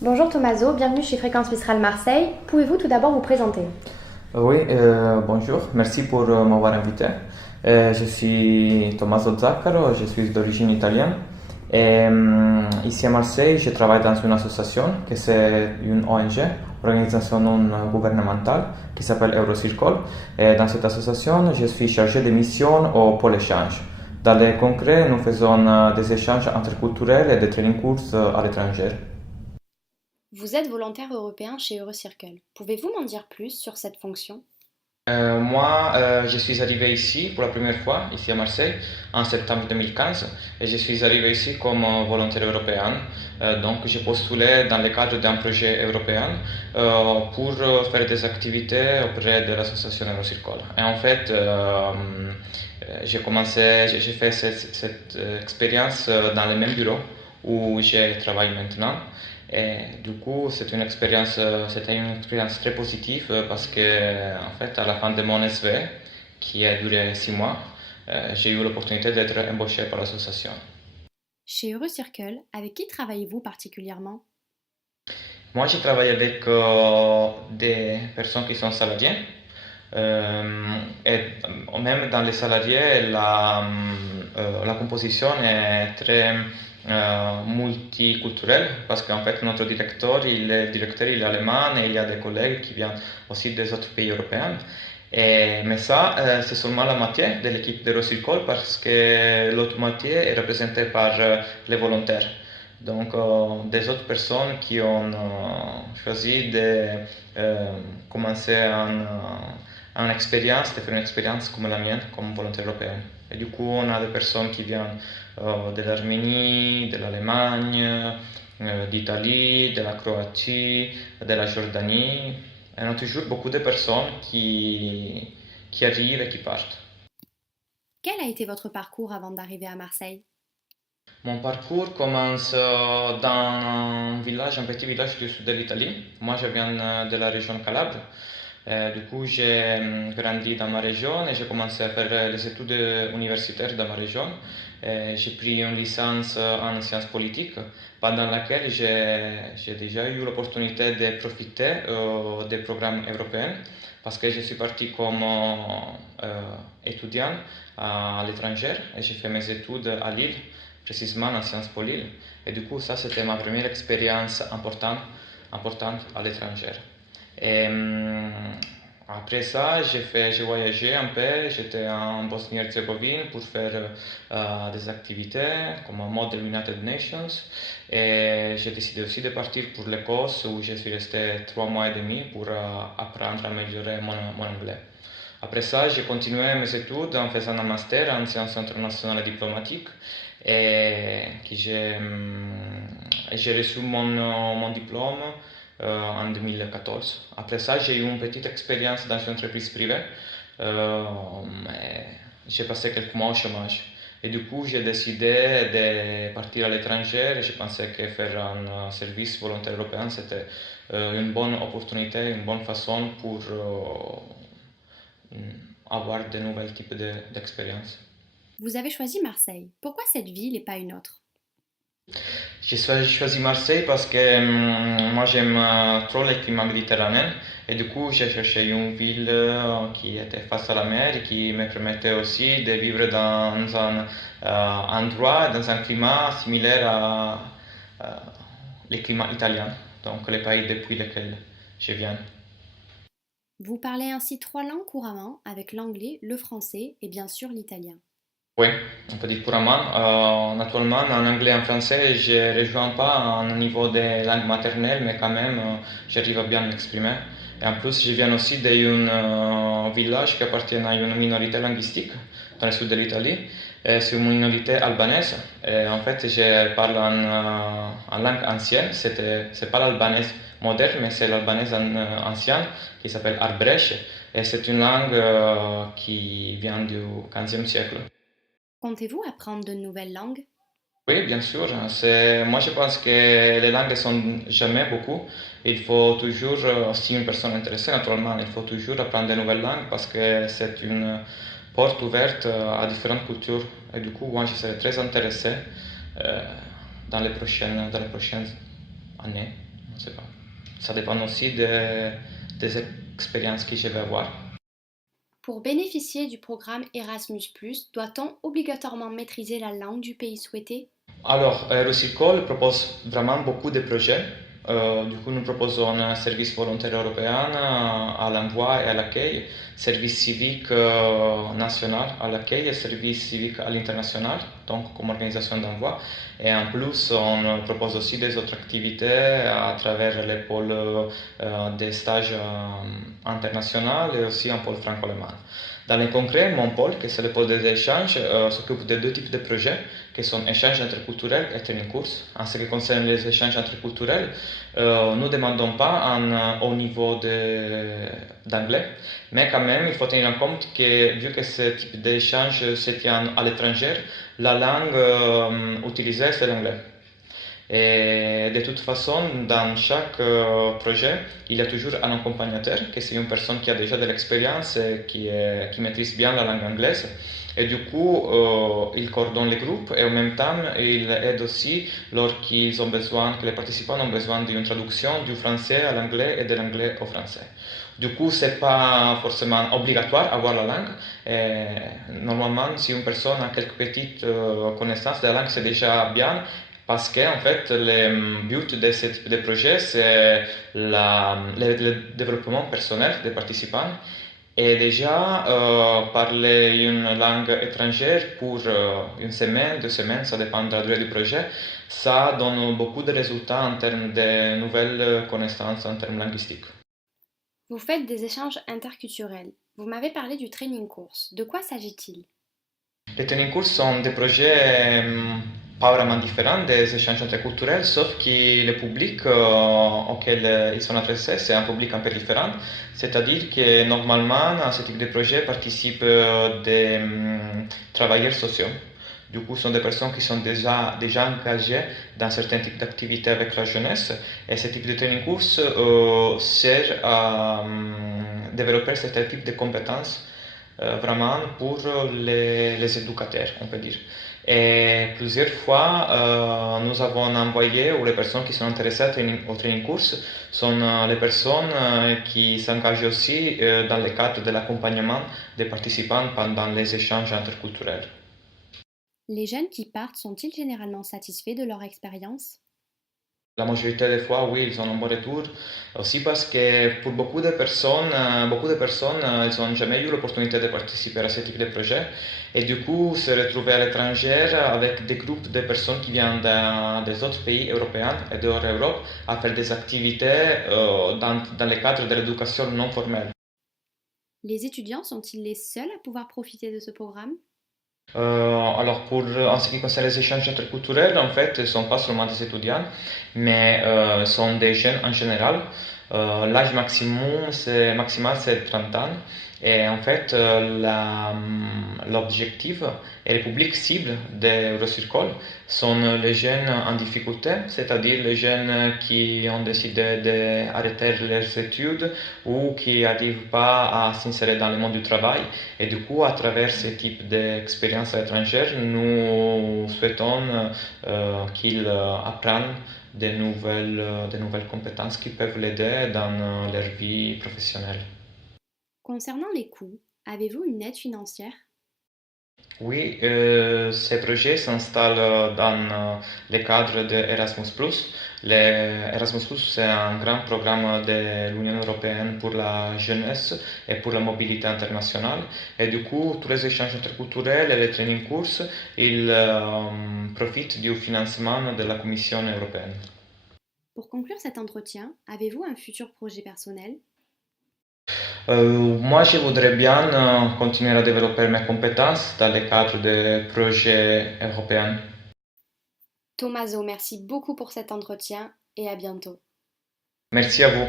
Bonjour Tommaso, bienvenue chez Fréquence Mistral Marseille. Pouvez-vous tout d'abord vous présenter? Oui, bonjour, merci pour m'avoir invité. Je suis Tommaso Zaccaro, je suis d'origine italienne. Et ici à Marseille, je travaille dans une association qui c'est une ONG, organisation non gouvernementale, qui s'appelle Eurocircle. Et dans cette association, je suis chargé de mission au pôle échange. Dans le concret, nous faisons des échanges interculturels et des training courses à l'étranger. Vous êtes volontaire européen chez Eurocircle. Pouvez-vous m'en dire plus sur cette fonction? Je suis arrivé ici pour la première fois, ici à Marseille, en septembre 2015, et je suis arrivé ici comme volontaire européen. Donc, j'ai postulé dans le cadre d'un projet européen pour faire des activités auprès de l'association Eurocircle. Et en fait, j'ai fait cette expérience dans le même bureau où je travaille maintenant. Et du coup, c'était une expérience très positive parce que, en fait, à la fin de mon SV, qui a duré 6 mois, j'ai eu l'opportunité d'être embauché par l'association. Chez Eurocircle, avec qui travaillez-vous particulièrement? Moi, je travaille avec des personnes qui sont salariées. Et même dans les salariés, la composition est très multiculturelle parce qu'en fait, notre directeur, il est allemand et il y a des collègues qui viennent aussi des autres pays européens. Mais ça, c'est seulement la moitié de l'équipe de Rosicol parce que l'autre moitié est représentée par les volontaires. Donc, des autres personnes qui ont choisi de commencer une expérience, de faire une expérience comme la mienne, comme volontaire européen. Et du coup, on a des personnes qui viennent de l'Arménie, de l'Allemagne, d'Italie, de la Croatie, de la Jordanie. Et on a toujours beaucoup de personnes qui arrivent et qui partent. Quel a été votre parcours avant d'arriver à Marseille? Mon parcours commence dans un petit village du sud de l'Italie. Moi, je viens de la région Calabre. Du coup, j'ai grandi dans ma région et j'ai commencé à faire les études universitaires dans ma région. J'ai pris une licence en sciences politiques, pendant laquelle j'ai déjà eu l'opportunité de profiter des programmes européens, parce que je suis parti comme étudiant à l'étranger et j'ai fait mes études à Lille, précisément en Sciences Po Lille. Et du coup, ça, c'était ma première expérience importante à l'étranger. Et après ça, j'ai voyagé un peu, j'étais en Bosnie-Herzégovine pour faire des activités comme Model United Nations. Et j'ai décidé aussi de partir pour l'Écosse où je suis resté 3 mois et demi pour apprendre à améliorer mon anglais. Après ça, j'ai continué mes études en faisant un master en sciences internationales et diplomatiques et j'ai reçu mon diplôme en 2014. Après ça, j'ai eu une petite expérience dans une entreprise privée. Mais j'ai passé quelques mois au chômage. Et du coup, j'ai décidé de partir à l'étranger. Je pensais que faire un service volontaire européen, c'était une bonne opportunité, une bonne façon pour avoir de nouveaux types d'expériences. Vous avez choisi Marseille. Pourquoi cette ville et pas une autre? J'ai choisi Marseille parce que moi j'aime trop le climat méditerranéen et du coup j'ai cherché une ville qui était face à la mer et qui me permettait aussi de vivre dans un endroit, dans un climat similaire à le climat italien, donc le pays depuis lequel je viens. Vous parlez ainsi trois langues couramment, avec l'anglais, le français et bien sûr l'italien. Oui, on peut dire couramment. Naturellement, en anglais et en français, je ne rejoins pas un niveau de langue maternelle, mais quand même, j'arrive à bien m'exprimer. Et en plus, je viens aussi d'un village qui appartient à une minorité linguistique dans le sud de l'Italie. Et c'est une minorité albanaise. Et en fait, je parle en langue ancienne. C'est pas l'albanaise moderne, mais c'est l'albanaise ancienne qui s'appelle arbresh. Et c'est une langue qui vient du 15e siècle. Comptez-vous apprendre de nouvelles langues? Oui, bien sûr. Moi, je pense que les langues ne sont jamais beaucoup. Il faut toujours, si une personne est intéressée, naturellement, il faut toujours apprendre de nouvelles langues parce que c'est une porte ouverte à différentes cultures. Et du coup, moi, je serais très intéressé euh, dans les prochaines années. Je ne sais pas. Ça dépend aussi des expériences que je vais avoir. Pour bénéficier du programme Erasmus+, doit-on obligatoirement maîtriser la langue du pays souhaité? Alors, Rusicol propose vraiment beaucoup de projets. Du coup, nous proposons un service volontaire européen à l'envoi et à l'accueil, service civique national à l'accueil et service civique à l'international, donc comme organisation d'envoi. Et en plus, on propose aussi des autres activités à travers les pôles des stages internationaux et aussi un pôle franco-allemand. Dans le concret, mon pôle, qui c'est le pôle des échanges, s'occupe de deux types de projets qui sont échanges interculturels et training course. En ce qui concerne les échanges interculturels, nous ne demandons pas un haut niveau d'anglais, mais quand même, il faut tenir en compte que vu que ce type d'échange se tient à l'étranger, la langue utilisée, c'est l'anglais. Et de toute façon, dans chaque projet, il y a toujours un accompagnateur, qui c'est une personne qui a déjà de l'expérience et qui maîtrise bien la langue anglaise. Et du coup, il coordonne les groupes et en même temps, il aide aussi lorsqu'ils ont besoin, que les participants ont besoin d'une traduction du français à l'anglais et de l'anglais au français. Du coup, c'est pas forcément obligatoire avoir la langue. Et normalement, si une personne a quelques petites connaissances de la langue, c'est déjà bien. Parce que en fait, le but de ce type de projet, c'est le développement personnel des participants. Et déjà, parler une langue étrangère pour une semaine, 2 semaines, ça dépend de la durée du projet, ça donne beaucoup de résultats en termes de nouvelles connaissances en termes linguistiques. Vous faites des échanges interculturels. Vous m'avez parlé du training course. De quoi s'agit-il? Les training courses sont des projets pas vraiment différents des échanges interculturels, sauf que le public auquel ils sont adressés, c'est un public un peu différent. C'est-à-dire que normalement, à ce type de projet participent des travailleurs sociaux. Du coup, ce sont des personnes qui sont déjà engagées dans certains types d'activités avec la jeunesse. Et ce type de training course sert à développer certains types de compétences vraiment pour les éducateurs, on peut dire. Et plusieurs fois, nous avons envoyé, ou les personnes qui sont intéressées au training course sont les personnes qui s'engagent aussi dans le cadre de l'accompagnement des participants pendant les échanges interculturels. Les jeunes qui partent sont-ils généralement satisfaits de leur expérience? La majorité des fois, oui, ils ont un bon retour. Aussi parce que pour beaucoup de personnes, ils n'ont jamais eu l'opportunité de participer à ce type de projet. Et du coup, se retrouver à l'étranger avec des groupes de personnes qui viennent des autres pays européens et dehors Europe à faire des activités dans le cadre de l'éducation non formelle. Les étudiants sont-ils les seuls à pouvoir profiter de ce programme? Alors, en ce qui concerne les échanges interculturels, en fait, ce ne sont pas seulement des étudiants, mais sont des jeunes en général. L'âge maximal, c'est 30 ans. Et en fait, l'objectif et le public cible de Eurocircle sont les jeunes en difficulté, c'est-à-dire les jeunes qui ont décidé d'arrêter leurs études ou qui n'arrivent pas à s'insérer dans le monde du travail. Et du coup, à travers ce type d'expérience étrangère, nous souhaitons qu'ils apprennent de nouvelles compétences qui peuvent l'aider dans leur vie professionnelle. Concernant les coûts, avez-vous une aide financière? Oui, ces projets s'installent dans le cadre de Erasmus+. Erasmus+, c'est un grand programme de l'Union européenne pour la jeunesse et pour la mobilité internationale. Et du coup, tous les échanges interculturels et les training courses, ils profitent du financement de la Commission européenne. Pour conclure cet entretien, avez-vous un futur projet personnel? Moi, je voudrais bien continuer à développer mes compétences dans le cadre des projets européens. Tommaso, merci beaucoup pour cet entretien et à bientôt. Merci à vous.